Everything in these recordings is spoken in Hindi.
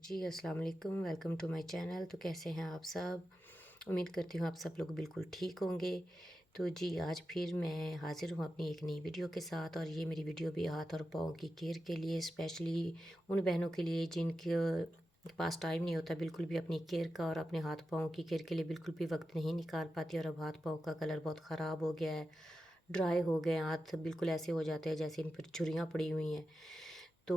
जी, अस्सलाम वालेकुम, वेलकम टू माय चैनल। तो कैसे हैं आप सब? उम्मीद करती हूँ आप सब लोग बिल्कुल ठीक होंगे। तो जी, आज फिर मैं हाज़िर हूँ अपनी एक नई वीडियो के साथ, और ये मेरी वीडियो भी हाथ और पाँव की केयर के लिए, स्पेशली उन बहनों के लिए जिनके पास टाइम नहीं होता बिल्कुल भी अपनी केयर का, और अपने हाथ पाँव की केयर के लिए बिल्कुल भी वक्त नहीं निकाल पाती, और अब हाथ पाँव का कलर बहुत ख़राब हो गया है, ड्राई हो गए हैं, हाथ बिल्कुल ऐसे हो जाते हैं जैसे इन पर झुर्रियाँ पड़ी हुई हैं। तो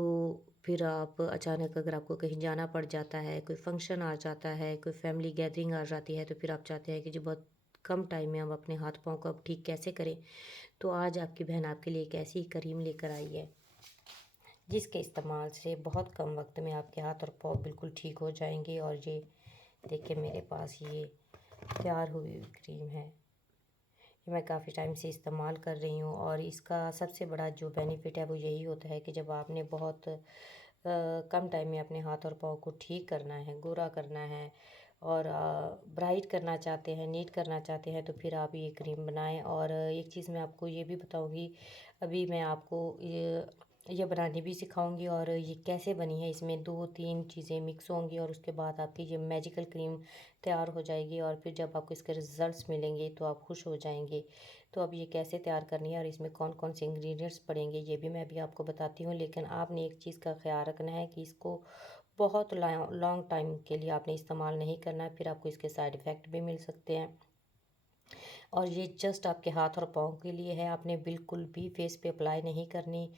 फिर आप अचानक अगर आपको कहीं जाना पड़ जाता है, कोई फंक्शन आ जाता है, कोई फैमिली गैदरिंग आ जाती है, तो फिर आप चाहते हैं कि जो बहुत कम टाइम में हम अपने हाथ पाँव को अब ठीक कैसे करें। तो आज आपकी बहन आपके लिए एक ऐसी क्रीम लेकर आई है जिसके इस्तेमाल से बहुत कम वक्त में आपके हाथ और पाँव बिल्कुल ठीक हो जाएंगे। और ये देखिए, मेरे पास ये तैयार हुई हुई क्रीम है। ये मैं काफ़ी टाइम से इस्तेमाल कर रही हूँ, और इसका सबसे बड़ा जो बेनिफिट है वो यही होता है कि जब आपने बहुत कम टाइम में अपने हाथ और पाँव को ठीक करना है, गोरा करना है, और ब्राइट करना चाहते हैं, नीट करना चाहते हैं, तो फिर आप ये क्रीम बनाएं। और एक चीज़ मैं आपको ये भी बताऊंगी, अभी मैं आपको ये बनानी भी सिखाऊंगी, और ये कैसे बनी है, इसमें 2-3 चीज़ें मिक्स होंगी, और उसके बाद आपकी ये मैजिकल क्रीम तैयार हो जाएगी, और फिर जब आपको इसके रिज़ल्ट्स मिलेंगे तो आप खुश हो जाएंगे। तो अब ये कैसे तैयार करनी है और इसमें कौन कौन से इंग्रेडिएंट्स पड़ेंगे, ये भी मैं अभी आपको बताती हूँ। लेकिन आपने एक चीज़ का ख्याल रखना है कि इसको बहुत लॉन्ग टाइम के लिए आपने इस्तेमाल नहीं करना है, फिर आपको इसके साइड इफ़ेक्ट भी मिल सकते हैं। और ये जस्ट आपके हाथ और पाँव के लिए है, आपने बिल्कुल भी फेस पे अप्लाई नहीं करनी,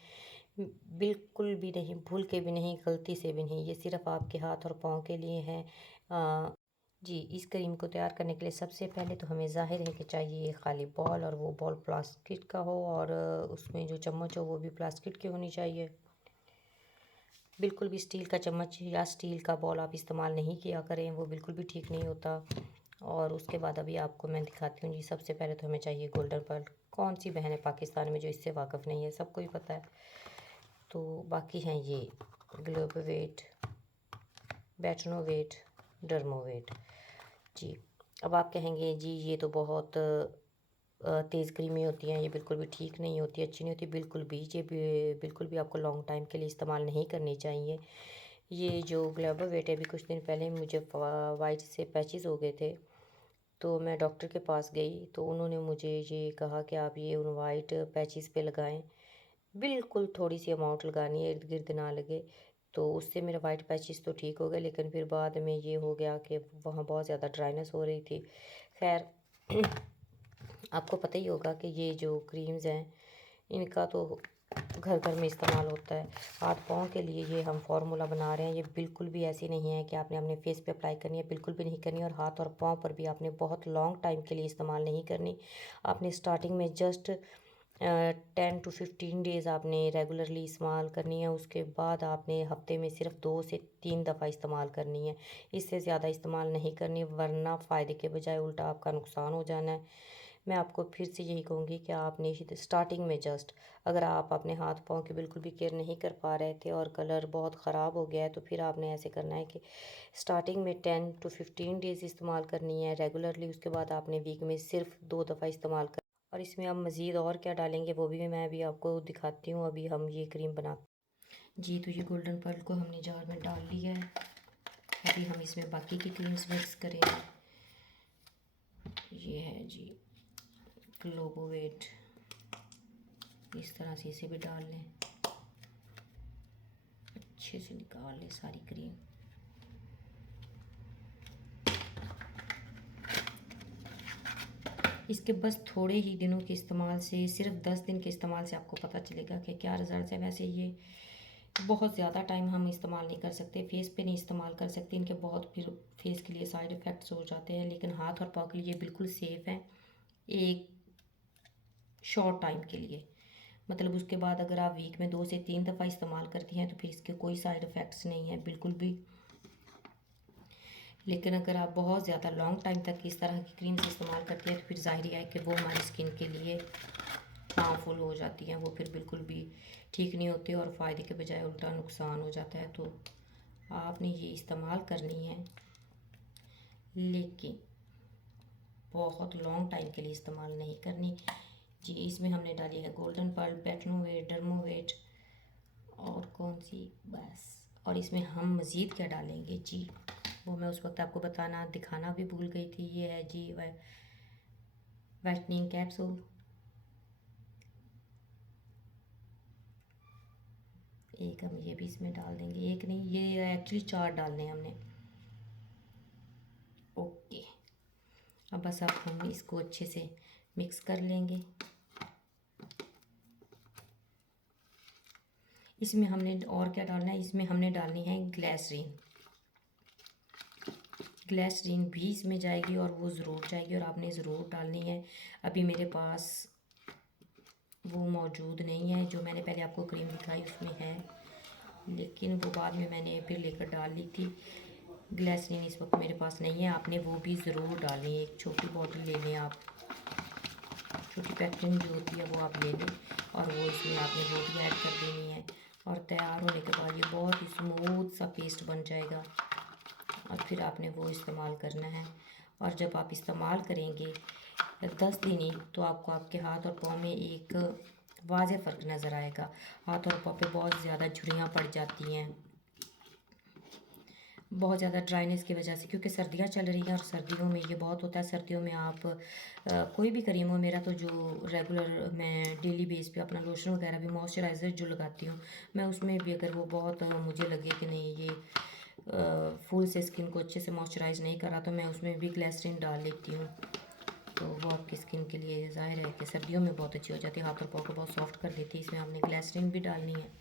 बिल्कुल भी नहीं, भूल के भी नहीं, गलती से भी नहीं, ये सिर्फ आपके हाथ और पाँव के लिए है। जी, इस क्रीम को तैयार करने के लिए सबसे पहले तो हमें ज़ाहिर है कि चाहिए खाली बॉल, और वो बॉल प्लास्टिक का हो, और उसमें जो चम्मच हो वो भी प्लास्टिक की होनी चाहिए। बिल्कुल भी स्टील का चम्मच या स्टील का बॉल आप इस्तेमाल नहीं किया करें, वो बिल्कुल भी ठीक नहीं होता। और उसके बाद अभी आपको मैं दिखाती हूँ जी। सबसे पहले तो हमें चाहिए गोल्डन पर्ल। कौन सी बहन है पाकिस्तान में जो इससे वाकिफ़ नहीं है, सबको ही पता है। तो बाकी हैं ये ग्लोबोवेट, बेटनोवेट, डर्मोवेट। जी, अब आप कहेंगे जी ये तो बहुत तेज़ क्रीमी होती हैं, ये बिल्कुल भी ठीक नहीं होती, अच्छी नहीं होती। बिल्कुल भी, ये भी बिल्कुल भी आपको लॉन्ग टाइम के लिए इस्तेमाल नहीं करनी चाहिए। ये जो ग्लोबोवेट है, अभी कुछ दिन पहले मुझे वाइट से पैचेस हो गए थे, तो मैं डॉक्टर के पास गई, तो उन्होंने मुझे ये कहा कि आप ये उन वाइट पैचेस पे लगाएं। बिल्कुल थोड़ी सी अमाउंट लगानी है, इर्द गिर्द ना लगे। तो उससे मेरा वाइट पैचेस तो ठीक हो गए, लेकिन फिर बाद में ये हो गया कि वहाँ बहुत ज़्यादा ड्राइनेस हो रही थी। खैर, आपको पता ही होगा कि ये जो क्रीम्स हैं इनका तो घर घर में इस्तेमाल होता है। हाथ पाँव के लिए ये हम फार्मूला बना रहे हैं, ये बिल्कुल भी ऐसी नहीं है कि आपने अपने फेस पे अप्लाई करनी है, बिल्कुल भी नहीं करनी। और हाथ और पाँव पर भी आपने बहुत लॉन्ग टाइम के लिए इस्तेमाल नहीं करनी। आपने स्टार्टिंग में जस्ट 10 to 15 डेज़ आपने रेगुलरली इस्तेमाल करनी है। उसके बाद आपने हफ्ते में सिर्फ 2 से 3 दफ़ा इस्तेमाल करनी है, इससे ज़्यादा इस्तेमाल नहीं करनी, वरना फ़ायदे के बजाय उल्टा आपका नुकसान हो जाना है। मैं आपको फिर से यही कहूँगी कि आपने स्टार्टिंग में जस्ट, अगर आप अपने हाथ पाँव की बिल्कुल भी केयर नहीं कर पा रहे थे और कलर बहुत ख़राब हो गया है, तो फिर आपने ऐसे करना है कि स्टार्टिंग में 10 to 15 डेज़ इस्तेमाल करनी है रेगुलरली। उसके बाद आपने वीक में सिर्फ 2 दफ़ा इस्तेमाल कर। और इसमें हम मज़ीद और क्या डालेंगे वो भी मैं अभी आपको दिखाती हूँ। अभी हम ये क्रीम बना जी, तो ये गोल्डन पर्ल को हमने जार में डाल लिया है। अभी हम इसमें बाकी की क्रीम्स मिक्स करेंगे। ये है जी ग्लोबोवेट, इस तरह से इसे भी डाल लें, अच्छे से निकाल लें सारी क्रीम। इसके बस थोड़े ही दिनों के इस्तेमाल से, सिर्फ 10 दिन के इस्तेमाल से आपको पता चलेगा कि क्या रिज़ल्ट है। वैसे ये बहुत ज़्यादा टाइम हम इस्तेमाल नहीं कर सकते, फेस पे नहीं इस्तेमाल कर सकते, इनके बहुत फिर फेस के लिए साइड इफ़ेक्ट्स हो जाते हैं। लेकिन हाथ और पाँव के लिए बिल्कुल सेफ़ है, एक शॉर्ट टाइम के लिए। मतलब उसके बाद अगर आप वीक में 2 से 3 दफ़ा इस्तेमाल करती हैं तो फिर इसके कोई साइड इफ़ेक्ट्स नहीं है बिल्कुल भी। लेकिन अगर आप बहुत ज़्यादा लॉन्ग टाइम तक इस तरह की क्रीम्स इस्तेमाल करती हैं तो फिर ज़ाहिर है कि वो हमारी स्किन के लिए हार्मफुल हो जाती हैं, वो फिर बिल्कुल भी ठीक नहीं होती और फ़ायदे के बजाय उल्टा नुकसान हो जाता है। तो आपने ये इस्तेमाल करनी है, लेकिन बहुत लॉन्ग टाइम के लिए इस्तेमाल नहीं करनी। जी, इसमें हमने डाली है गोल्डन पर्ल, बेटनोवेट, डर्मोवेट, और कौन सी, बस और इसमें हम मज़ीद क्या डालेंगे जी, वो मैं उस वक्त आपको बताना दिखाना भी भूल गई थी। ये है जी वाइटनिंग कैप्सूल। एक हम ये भी इसमें डाल देंगे, एक नहीं ये एक्चुअली 4 डालने हैं हमने। ओके, अब बस अब हम इसको अच्छे से मिक्स कर लेंगे। इसमें हमने और क्या डालना है, इसमें हमने डालनी है ग्लिसरीन। ग्लिसरीन भी इसमें जाएगी और वो ज़रूर जाएगी और आपने ज़रूर डालनी है। अभी मेरे पास वो मौजूद नहीं है, जो मैंने पहले आपको क्रीम दिखाई उसमें है, लेकिन वो बाद में मैंने फिर लेकर डाल ली थी। ग्लिसरीन इस वक्त मेरे पास नहीं है, आपने वो भी ज़रूर डालनी है। एक छोटी बॉटल ले लें आप, छोटी पैकिंग जो होती है वो आप ले लें और वो इसमें आपने वो भी ऐड कर देनी है। और तैयार होने के बाद ये बहुत ही स्मूथ सा पेस्ट बन जाएगा और फिर आपने वो इस्तेमाल करना है। और जब आप इस्तेमाल करेंगे 10 दिन ही, तो आपको आपके हाथ और पाँव में एक वाज़ेह फ़र्क नज़र आएगा। हाथ और पाँव पे बहुत ज़्यादा झुर्रियाँ पड़ जाती हैं, बहुत ज़्यादा ड्राइनेस की वजह से, क्योंकि सर्दियाँ चल रही हैं और सर्दियों में ये बहुत होता है। सर्दियों में आप कोई भी क्रीम हो, मेरा तो जो रेगुलर मैं डेली बेस पे अपना लोशन वगैरह भी, मॉइस्चराइज़र जो लगाती हूँ मैं, उसमें भी अगर वो बहुत मुझे लगे कि नहीं ये फुल से स्किन को अच्छे से मॉइस्चराइज़ नहीं करा, तो मैं उसमें भी ग्लिसरीन डाल लेती हूँ। तो वो आपकी स्किन के लिए ज़ाहिर है कि सर्दियों में बहुत अच्छी हो जाती है, हाथ और पाँव को बहुत सॉफ्ट कर देती है। इसमें आपने ग्लिसरीन भी डालनी है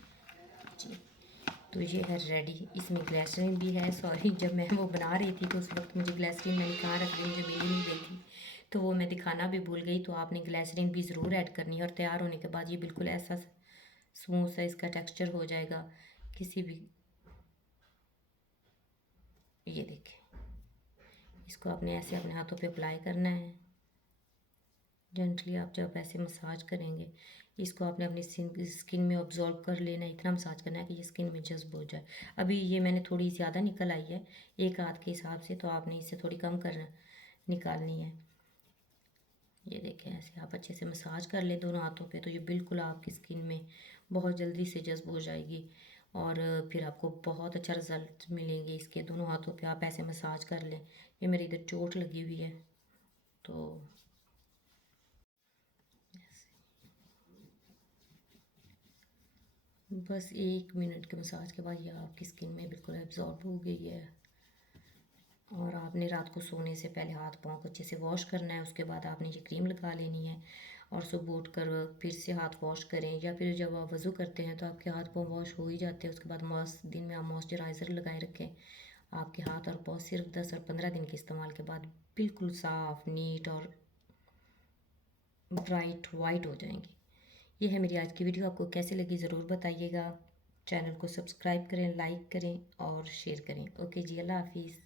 जी। तो ये है रेडी, इसमें ग्लिसरीन भी है। सॉरी, जब मैं वो बना रही थी तो उस वक्त मुझे ग्लिसरीन मैंने कहाँ रख दी, मुझे मिल ही नहीं गई थी, तो वो मैं दिखाना भी भूल गई। तो आपने ग्लिसरीन भी ज़रूर ऐड करनी है और तैयार होने के बाद ये बिल्कुल ऐसा स्मूथ सा इसका टेक्सचर हो जाएगा। किसी भी, ये देखें, इसको आपने ऐसे अपने हाथों पे अप्लाई करना है। जेंटली आप जब ऐसे मसाज करेंगे, इसको आपने अपनी स्किन में ऑब्जॉर्व कर लेना है। इतना मसाज करना है कि ये स्किन में जज्ब हो जाए। अभी ये मैंने थोड़ी ज़्यादा निकल आई है एक हाथ के हिसाब से, तो आपने इससे थोड़ी कम करना निकालनी है। ये देखें, ऐसे आप अच्छे से मसाज कर लें दोनों हाथों पे, तो ये बिल्कुल आपकी स्किन में बहुत जल्दी से जज्ब हो जाएगी और फिर आपको बहुत अच्छा रिज़ल्ट मिलेंगे इसके। दोनों हाथों पे आप ऐसे मसाज कर लें। ये मेरी इधर चोट लगी हुई है, तो बस 1 मिनट के मसाज के बाद ये आपकी स्किन में बिल्कुल एब्जॉर्ब हो गई है। और आपने रात को सोने से पहले हाथ पाँव को अच्छे से वॉश करना है। उसके बाद आपने ये क्रीम लगा लेनी है और सुबह उठ कर फिर से हाथ वॉश करें, या फिर जब आप वज़ू करते हैं तो आपके हाथ पाँव वॉश हो ही जाते हैं। उसके बाद दिन में आप मॉइस्चराइज़र लगाए रखें। आपके हाथ और पाँव सिर्फ 10 और 15 दिन के इस्तेमाल के बाद बिल्कुल साफ़, नीट और ब्राइट वाइट हो जाएंगे। ये है मेरी आज की वीडियो, आपको कैसे लगी ज़रूर बताइएगा। चैनल को सब्सक्राइब करें, लाइक करें और शेयर करें। ओके जी, अल्लाह हाफिज़।